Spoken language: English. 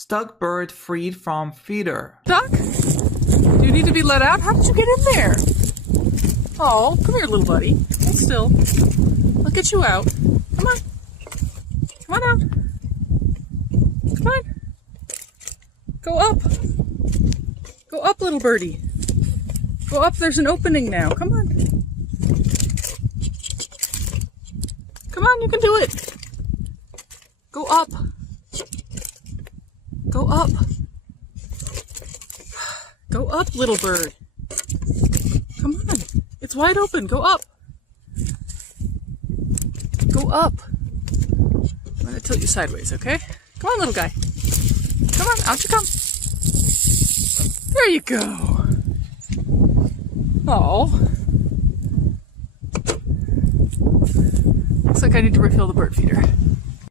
Stuck bird freed from feeder. Duck? Do you need to be let out? How did you get in there? Oh, come here, little buddy. Hold still. I'll get you out. Come on. Come on out. Come on. Go up. Go up, little birdie. Go up. There's an opening now. Come on. Come on, you can do it. Go up. Go up. Go up, little bird. Come on. It's wide open. Go up. Go up. I'm going to tilt you sideways, okay? Come on, little guy. Come on, out you come. There you go. Oh. Looks like I need to refill the bird feeder.